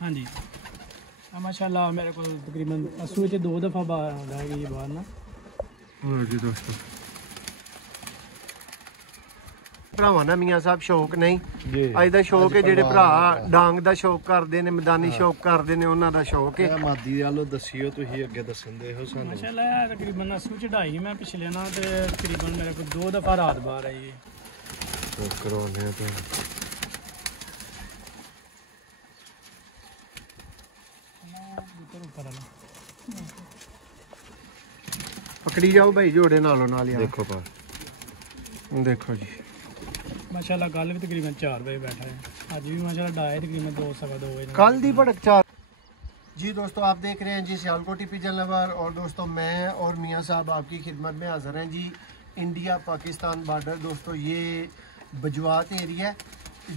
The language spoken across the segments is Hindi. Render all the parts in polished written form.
हाँ जी माशाल्लाह मेरे को तकरीबन असू 2 दफ़ा रह गई बाहर ना। और जी दोस्तों भरावां ना मियाँ साहब शौक नहीं अज दा शौक है जेडे भरा डांग दा शौक करदे ने मैदानी शौक करदे ने उन्हां दा शौक है। मादी वालों दसियो तुसीं अगे दसन दे हो सानू माशाल्लाह तकरीबन असू चढ़ाई मैं पिछले ना ते तकरीबन मेरे को 2 दफ़ा रात बाहर आई है। तो करवाने तो पकड़ी जाओ भाई जोड़े नालों नाल यार। देखो पर देखो जी माशाल्लाह कल भी तकरीबन 4 बजे बैठा है, आज भी माशाल्लाह डाया तकरीबन 2 सवा 2 बजे कल दी भड़क 4। जी दोस्तों आप देख रहे हैं जी सियालकोटी पिजन लवर और दोस्तों मैं और मियाँ साहब आपकी खिदमत में हाज़िर हैं जी। इंडिया पाकिस्तान बॉर्डर दोस्तों ये बजवात एरिया है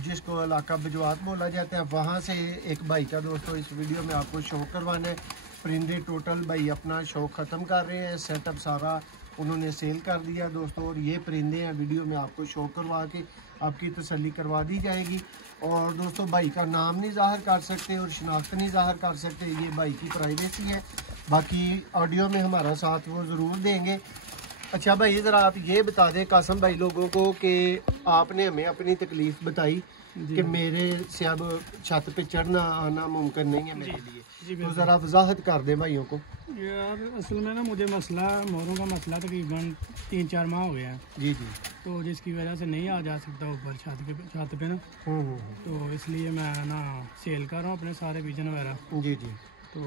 जिसको इलाका बजवात बोला जाता है। वहाँ से एक भाई का दोस्तों इस वीडियो में आपको शो करवाना है। परिंदे टोटल भाई अपना शौक ख़त्म कर रहे हैं, सेटअप सारा उन्होंने सेल कर दिया दोस्तों। और ये परिंदे हैं वीडियो में आपको शो करवा के आपकी तसल्ली करवा दी जाएगी। और दोस्तों भाई का नाम नहीं ज़ाहिर कर सकते और शनाख्त नहीं ज़ाहिर कर सकते, ये भाई की प्राइवेसी है। बाकी ऑडियो में हमारा साथ वो ज़रूर देंगे। अच्छा भाई ज़रा आप ये बता दें कासम भाई लोगों को कि आपने हमें अपनी तकलीफ़ बताई कि मेरे से अब छत पे चढ़ना आना मुमकिन नहीं है मेरे लिए, तो ज़रा वजाहत कर दें भाइयों को। यार असल में ना मुझे मसला मोरों का मसला तकरीबन 3-4 माह हो गया है जी जी, तो जिसकी वजह से नहीं आ जा सकता ऊपर छत पे ना, तो इसलिए मैं ना सेल कर रहा हूँ अपने सारे विजन वगैरह। जी जी, तो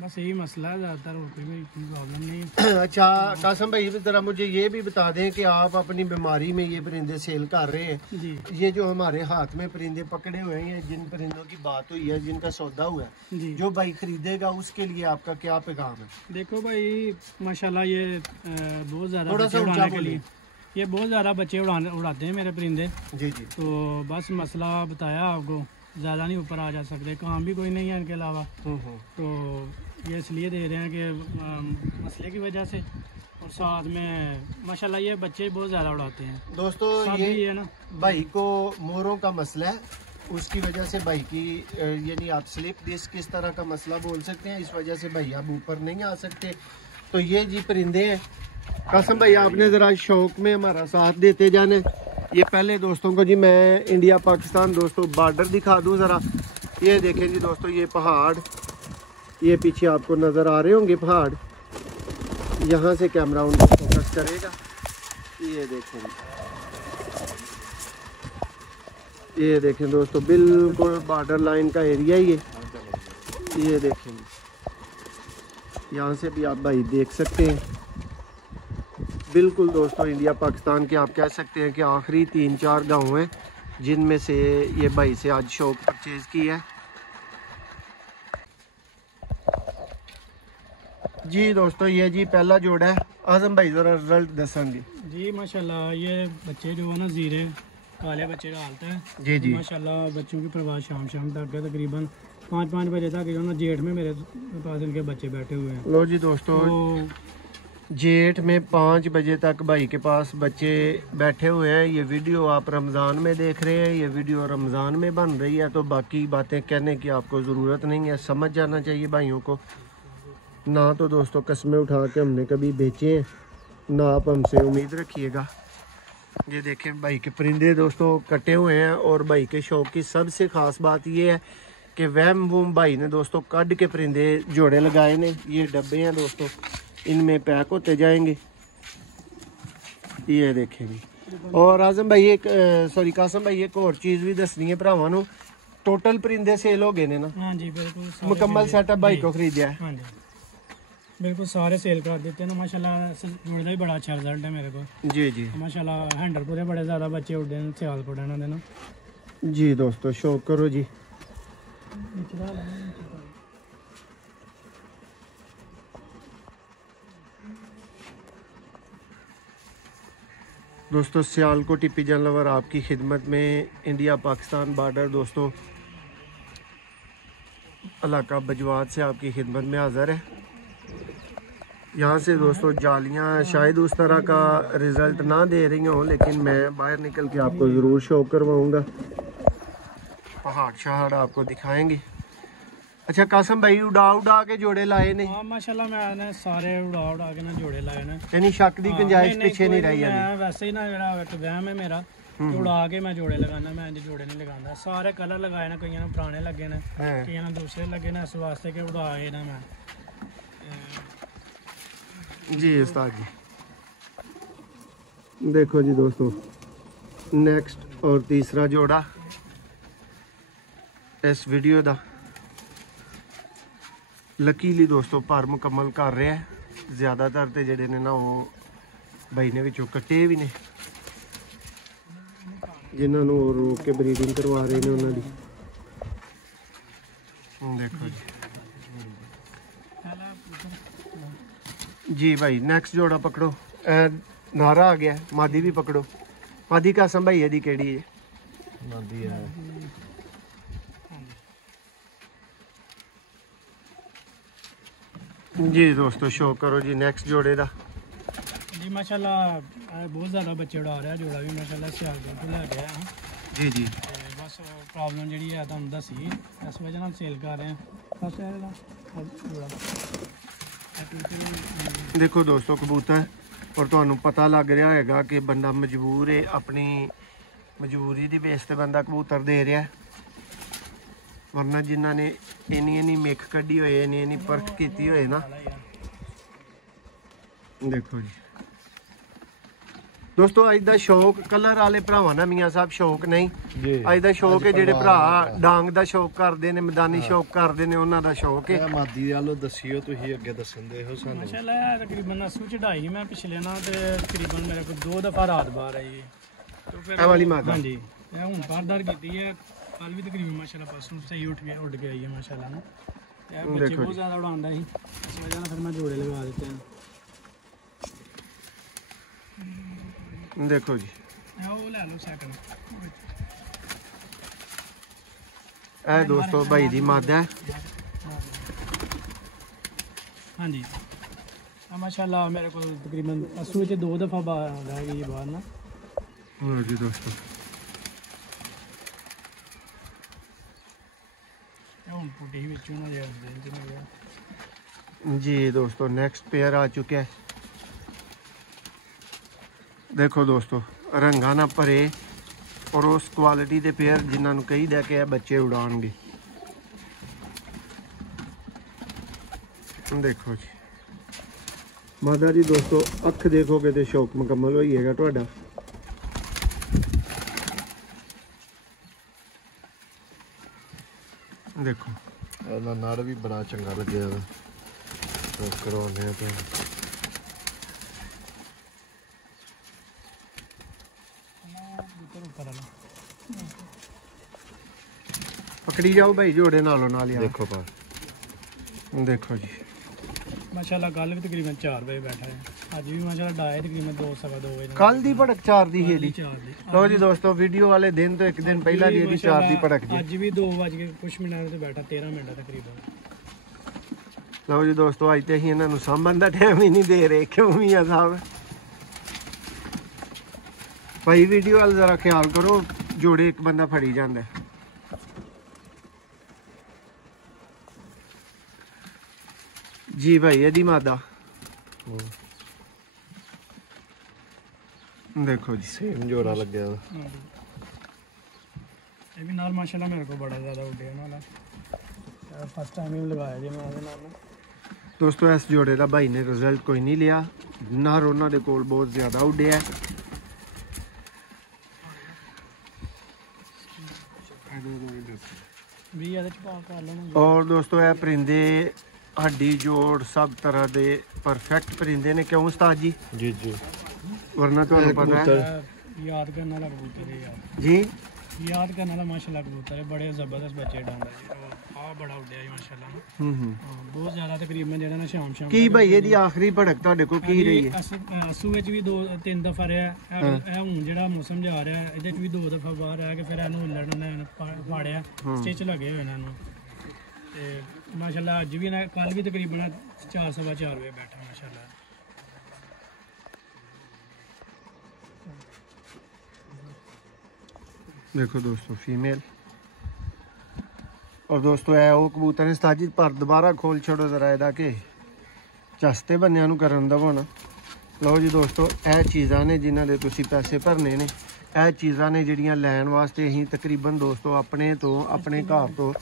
बस यही मसला है, ज़्यादातर और कोई प्रॉब्लम नहीं है। अच्छा कासम भाई ज़रा मुझे ये भी बता दें कि आप अपनी बीमारी में ये परिंदे सेल कर रहे हैं जी। ये जो हमारे हाथ में परिंदे पकड़े हुए हैं, जिन परिंदों की बात हुई है, जिनका सौदा हुआ है जी, जो भाई खरीदेगा उसके लिए आपका क्या पैगाम है? देखो भाई माशाल्लाह ये बहुत ज़्यादा थोड़ा सा उड़ाने के लिए ये बहुत ज़्यादा बच्चे उड़ाते हैं मेरे परिंदे। जी जी, तो बस मसला बताया आपको, ज़्यादा नहीं ऊपर आ जा सकते, काम भी कोई नहीं है इनके अलावा। तो ये इसलिए दे रहे हैं कि मसले की वजह से, और साथ में माशाल्लाह ये बच्चे बहुत ज़्यादा उड़ाते हैं दोस्तों। ये है ना भाई को मोरों का मसला है, उसकी वजह से भाई की यानी आप स्लिप डिस्क किस तरह का मसला बोल सकते हैं, इस वजह से भाई आप ऊपर नहीं आ सकते। तो ये जी परिंदे हैं कासम भाई, आपने ज़रा शौक में हमारा साथ देते जाने। ये पहले दोस्तों को जी मैं इंडिया पाकिस्तान दोस्तों बॉर्डर दिखा दूँ ज़रा। ये देखें जी दोस्तों ये पहाड़, ये पीछे आपको नज़र आ रहे होंगे पहाड़, यहाँ से कैमरा उनको फोकस करेगा। ये देखें, ये देखें दोस्तों बिल्कुल बॉर्डर लाइन का एरिया ही है। ये देखें यहाँ से भी आप भाई देख सकते हैं बिल्कुल दोस्तों इंडिया पाकिस्तान के आप कह सकते हैं कि आखिरी 3-4 गाँव हैं जिनमें से ये भाई से आज शौक परचेज़ की है। जी दोस्तों ये जी पहला जोड़ा है। आजम भाई ज़रा रिजल्ट दसेंगे जी। माशाल्लाह ये बच्चे जो है ना जीरे काले बच्चे डालते हैं जी जी, माशाल्लाह बच्चों की परवाह शाम तक है, तकरीबन 5 बजे तक जो ना जेठ में मेरे पास इनके बच्चे बैठे हुए हैं। लो जी दोस्तों तो जेठ में 5 बजे तक भाई के पास बच्चे बैठे हुए हैं। ये वीडियो आप रमज़ान में देख रहे हैं, ये वीडियो रमज़ान में बन रही है, तो बाकी बातें कहने की आपको ज़रूरत नहीं है, समझ जाना चाहिए भाइयों को। ना तो दोस्तों कस्में उठा के हमने कभी बेचे हैं, ना आप हमसे उम्मीद रखिएगा। ये देखें भाई के परिंदे दोस्तों कटे हुए हैं। और भाई के शौक की सबसे ख़ास बात ये है कि वहम वूम भाई ने दोस्तों कट के परिंदे जोड़े लगाए ने। ये डब्बे हैं दोस्तों, इनमें पैक होते जाएंगे। ये देखेंगे। और आजम भाई एक सॉरी कासम भाई एक और चीज़ भी दसनी है भरावां नूं, टोटल परिंदे सेल हो गए ने ना? हाँ जी बिल्कुल, मुकम्मल सेटअप भाई को खरीदिया है। हाँ जी बिल्कुल सारे सेल कर देते हैं ना माशाल्लाह, जुड़े का भी बड़ा अच्छा रिजल्ट है मेरे को। जी जी माशाल्लाह हैंडलपुरे बड़े ज़्यादा बच्चे उड़ते हैं सियालकोट ना देना। जी दोस्तों शौक करो जी। दोस्तों सियालकोटी पिजन लवर आपकी खिदमत में इंडिया पाकिस्तान बॉर्डर दोस्तों इलाका बजवात से आपकी खिदमत में हाज़िर है। यहाँ से दोस्तों जालियाँ शायद उस तरह का रिज़ल्ट ना दे रही हों, लेकिन मैं बाहर निकल के आपको ज़रूर शो करवाऊँगा। पहाड़ शहाड़ आपको दिखाएंगे। अच्छा कासम भाई उड़ा उड़ा के जोड़े लाए ने? हाँ माशाल्लाह मैंने सारे उड़ा उड़ा के ना जोड़े लाए ने। यानी शक दी गुंजाइश नहीं, पीछे नहीं रही मैं वैसे ही ना जरा एक वहम है मेरा कि उड़ा के मैं जोड़े लगाना, मैं इंज जोड़े नहीं लगांदा। सारे कलर लगाए ना, कईयां ने पुराने लगे ने, कईयां ने दूसरे लगे ने, इस वास्ते कि उड़ाए ना मैं। जी उस्ताद जी देखो जी दोस्तों, नेक्स्ट और तीसरा जोड़ा इस वीडियो का लकीली दोस्तों पर मुकम्मल कर रहा है। ज़्यादातर तो जड़े ने ना वो भाई ने विचों कट्टे भी ने, जिन्होंने रोक के ब्रीडिंग करवा रहे हैं उन्होंने। देखो जी भाई नेक्स्ट जोड़ा पकड़ो। नारा आ गया, मादी भी पकड़ो। मादी कासम भाई यदि केड़ी है? मादी है जी दोस्तों, शो करो जी नेक्स्ट जोड़े दा। जी माशाल्लाह बहुत ज़्यादा बच्चे उड़ा रहा जोड़ा भी माशाल्लाह सियालकोट तो लै गया। जी जी बस प्रॉब्लम जी है तुम दसी, इस वजह से सेल कर रहे हैं। बस जोड़ा देखो दोस्तों कबूतर, और तुहानू पता लग रहा है कि बंदा मजबूर है, अपनी मजबूरी की बेस पर बंदा कबूतर दे रहा है। वरना जिन्होंने इन्नी मिख कड्डी होए, इन्नी परख की होए ना। देखो जी दोस्तों, अज का शौक कलर वाले भरावां ना मियाँ साहब शौक नहीं, अज का शौक है जेडे भरा डांग का शौक करते हैं, मैदानी शौक करते हैं, उन्हों का शौक है। मादी वालों दसियो तुसीं अगे दसन दे हो सानू। माशाल्लाह तकरीबन 80 चढ़ाई मैं पिछले ना, ते तकरीबन मेरे को 2 दफ़ा रात बाहर आई है। तो फिर वाली माता हाँ जी, मैं हूँ बारदार की है। कल भी तकरीबन माशाल्लाह परसों सही उठ के आई है माशाल्लाह ना। बच्चे बहुत ज़्यादा उड़ाता ही, इस वजह से फिर मैं जोड़े लगा देते हैं। देखो जी वो ले लो सेकंड। ए दोस्तों भाई दी मादा है। हाँ जी माशाल्लाह मेरे को तकरीबन 80 च 2 दफ़ा रह गई बाहर ना। हाँ जी दोस्तों, जी दोस्तों नेक्स्ट पेयर आ चुका है। देखो दोस्तों रंगा ना भरे और उस क्वालिटी के पेयर जिन्होंने कही दे के बच्चे उड़ाएंगे। देखो जी मादा जी दोस्तों, अख देखोगे तो शौक मुकम्मल हो जाएगा तुहाडा। देखो नाड़ भी बड़ा चंगा लगे करवाने तो पकड़ी जाओ भाई जोड़े नालों नाल यार। देखो पर देखो जी माशाल्लाह कल भी तकरीबन 4 बजे बैठा है, अज भी माशाल्लाह डाए तकरीबन 2 सवा 2 बजे। कल दी भड़क 4 दी है दी। 4 दी लो जी दोस्तों, वीडियो वाले दिन तो एक दिन पहला दी 4 दी भड़क जी। अज भी 2 बज के कुछ मिनट से बैठा, 13 मिनट तकरीबन। लो जी दोस्तों, अज तो अं इन्हों सामन का टाइम ही नहीं दे रहे, क्यों मियाँ साहब? भाई वीडियो वाल जरा ख्याल करो, जोड़े एक बंदा फड़ी जाता है। जी भाई यदि मादा देखो जी सेम जोड़ा लगे ये भी नाल माशाल्लाह मेरे को बड़ा ज़्यादा उड्डे नाल, फर्स्ट टाइम ही लगाया जी मैं नाल। दोस्तों इस जोड़े का भाई ने रिजल्ट कोई नहीं लिया, नर उन्होंने कोल बहुत ज़्यादा उड्डे है। और दोस्तों यह परिंदे हड्डी जोड़ सब तरह के परफेक्ट परिंदे ने, क्यों उस्ताद जी? जी जी वरना तो पता है याद करने वाला कबूतर है यार जी, याद करने वाला माशाल्लाह कबूतर है, बड़े ज़बरदस्त बच्चे डांदा जी। बड़ा उड्डा जी माशाल्लाह, बहुत ज़्यादा तकरीबन जेड़ा ना शाम शाम की भाई यदि आखिरी भड़क तुहाडे कोल की रही है? असू विच भी 2-3 दफ़ा रहा, हुण जेड़ा मौसम जा रहा है इहदे च भी 2 दफ़ा बाहर आ के फिर इहनूं लड़न फाड़िया, स्टिच लगे हुए इन्हां नूं। ते माशाल्लाह अज भी ना, कल भी तकरीबन 4 सवा 4 बजे बैठा माशाल्लाह। देखो दोस्तों फीमेल और दोस्तों है वो कबूतर ने साजिद पर दोबारा खोल छोड़ो जरा इहदा के चस्ते बंदियां नूं करन दवो ना। लो जी दोस्तों यह चीज़ां ने जिन्हां दे तुसीं पैसे भरने ने, यह चीज़ां ने जिहड़ियां लैण वास्ते असीं तकरीबन दोस्तों अपने घर तो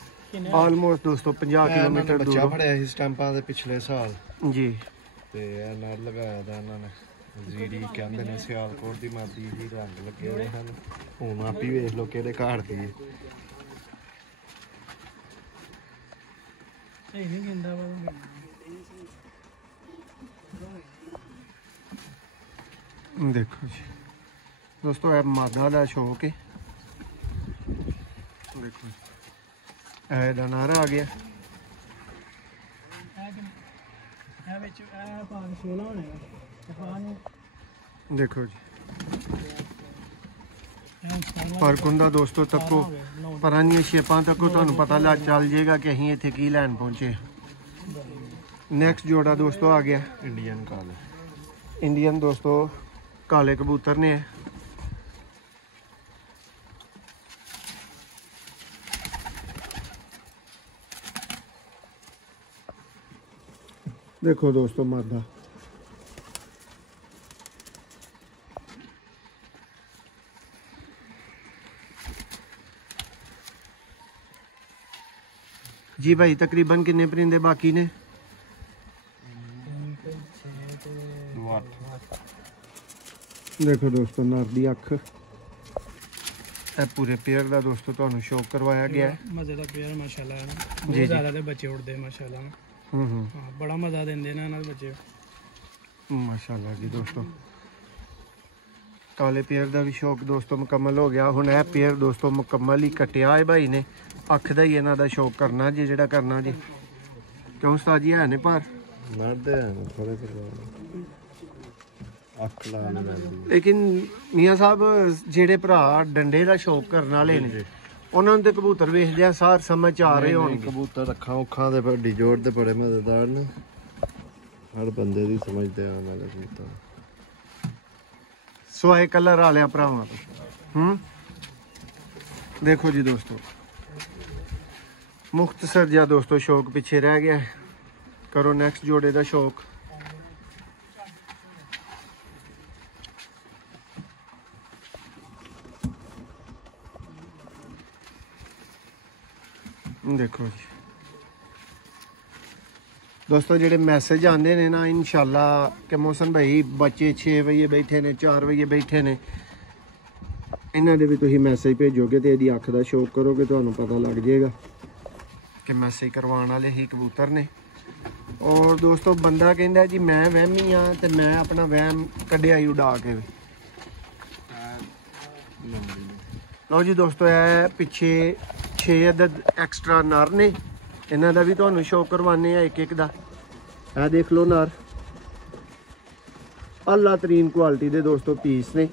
ऑलमोस्ट दोस्तों 50 किलोमीटर दूर बच्चा फड़िया सी स्टैंपां दे पिछले साल जी ते नर लगाया दा इन्हां ने जीडी कहंदे ने सियालकोट दी मादी ही रंग लगे होए हन। हुण आप ही वेख लो किहड़े घाट दी है। सही नहीं गिंदा देखो जी दोस्तों है मादा का शौक है। देखो एदा नारा आ गया। देखो जी फर्क हुंदा दोस्तों तको परानियां शेपां तको तुहानू पता लग चल जाएगा कि असीं इत्थे की लैन पहुंचे। नेक्स्ट जोड़ा दोस्तों आ गया इंडियन काले, इंडियन दोस्तों काले कबूतर ने। देखो दोस्तों मादा जी भाई तकरीबन कितने परिंदे बाकी ने? देखो दोस्तों नर दी अख पूरे पेयर का दोस्तों तुहानू शौक करवाया गया है। मजे का पेयर माशाल्लाह है, बहुत ज्यादा दे बच्चे उड़दे माशाल्लाह। हाँ बड़ा मजा देंदे ना इन्हां दे बच्चे माशाल्लाह जी। दोस्तों काले पेयर का भी शौक दोस्तों मुकम्मल हो गया। हुण यह पेयर दोस्तों मुकम्मल ही कटिया है भाई ने, अख का ही इन्हां दा शौक करना जी जिहड़ा करना जी। क्यों उस्ताद जी है ने पर नरदे हैं थोड़े अख ला लैंदी। लेकिन मियाँ साहब जेड़े भरा डंडे का शौक करने वाले ने उन्होंने तो कबूतर वेखदे सार समझ आ रहे होणगे। कबूतर अखां उखां दे बड़ी जोड़ दे बड़े मजेदार ने, हर बंदे दी समझदे आने वाले कबूतर सोए कलर वाले भरावां तो। देखो जी दोस्तों मुख्तसर जा दोस्तों शौक पीछे रह गया है। करो नेक्स्ट जोड़े का शौक। देखो जी दोस्तों जेडे मैसेज आते हैं ना इंशाल्लाह कि मोहसन भाई बच्चे 6 बजे बैठे ने 4 बजे बैठे ने, इन्हों दे भी तुसीं मैसेज भेजोगे तो यदि अख का शौक करोगे तो पता लग जाएगा कि मैसेज करवाने वाले ही कबूतर ने। और दोस्तों बंदा कहता जी मैं वहमी हाँ तो मैं अपना वहम कढ़िया ही उड़ा के। लो जी दोस्तों है पीछे 6 अदद एक्स्ट्रा नर ने, इन्हों का भी तुहानू शौक करवाने एक एक दा। है देख लो नर आला तरीन क्वालिटी दे दोस्तों पीस ने।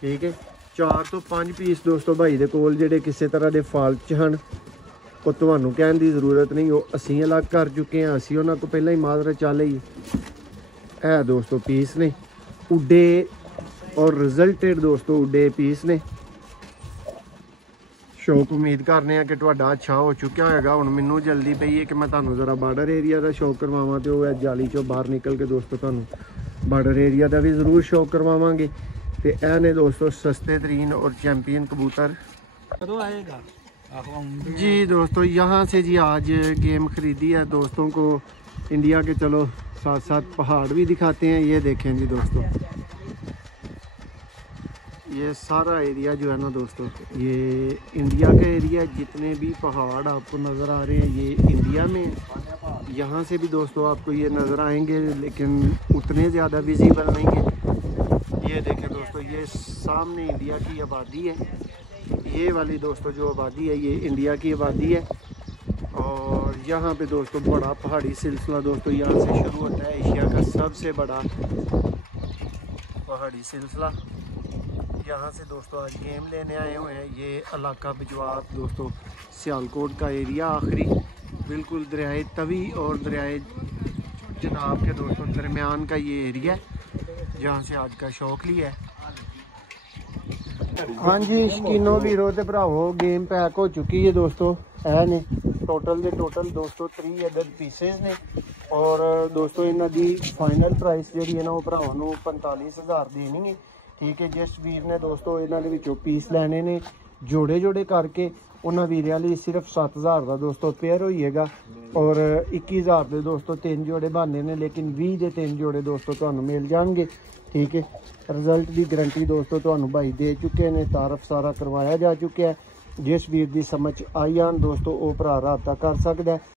ठीक है 4 तो 5 पीस दोस्तों भाई दे कोल जेडे किसी तरह के फाल्ट च हैं वो तुहानू कहने की जरूरत नहीं, वो असी अलग कर चुके हैं, असी उन्होंने को पहले ही माजरा चल ही है दोस्तों पीस ने उड्डे और रिजल्टेड दोस्तों उड्डे पीस ने। शौक उम्मीद करने कि तुहाडा अच्छा हो चुका होगा। हुण मैनू जल्दी पई है कि मैं तुहानू जरा बार्डर एरिया का शौक करवावां तो वह जाली चों बाहर निकल के दोस्तों तुहानू बार्डर एरिया का भी ज़रूर शौक करवावांगे। तो यह ने दोस्तों सस्ते तरीन और चैंपियन कबूतर। कदों आएगा जी दोस्तों यहाँ से जी आज गेम ख़रीदी है दोस्तों को इंडिया के। चलो साथ साथ पहाड़ भी दिखाते हैं। ये देखें जी दोस्तों ये सारा एरिया जो है ना दोस्तों ये इंडिया का एरिया, जितने भी पहाड़ आपको नज़र आ रहे हैं ये इंडिया में। यहाँ से भी दोस्तों आपको ये नज़र आएंगे लेकिन उतने ज़्यादा विजिबल नहीं है। ये देखें दोस्तों ये सामने इंडिया की आबादी है, ये वाली दोस्तों जो आबादी है ये इंडिया की आबादी है। और यहाँ पे दोस्तों बड़ा पहाड़ी सिलसिला दोस्तों यहाँ से शुरू होता है, एशिया का सबसे बड़ा पहाड़ी सिलसिला। यहाँ से दोस्तों आज गेम लेने आए हुए हैं। ये इलाका बिजवात दोस्तों सियालकोट का एरिया आखिरी बिल्कुल दरियाए तवी और दरियाए जनाब के दोस्तों दरमियान का ये एरिया है जहाँ से आज का शौक लिया है। हाँ जी शकीनो वीरो ते भरावो गेम पैक हो चुकी है दोस्तों है ने टोटल दे टोटल दोस्तों 3 अदद पीसेस ने और दोस्तों इन्हां दी फाइनल प्राइस जिहड़ी है ना वो भरावां नूं 45,000 देनी है। ठीक है जिस वीर ने दोस्तों इन्हां दे विचों पीस लैने ने जोड़े जोड़े करके उन्हां वीरां लई सिर्फ 7,000 का दोस्तों पेयर होइएगा और 21,000 के दोस्तों 3 जोड़े बनने ने लेकिन 20 के 3 जोड़े दोस्तों तुहानूं मिल जाएंगे। ठीक है रिजल्ट की गारंटी दोस्तों तुहानूं भाई दे चुके हैं तारफ सारा करवाया जा चुका है। जिस वीर की समझ आई आन दोस्तों वो भरा राबता कर सकता है।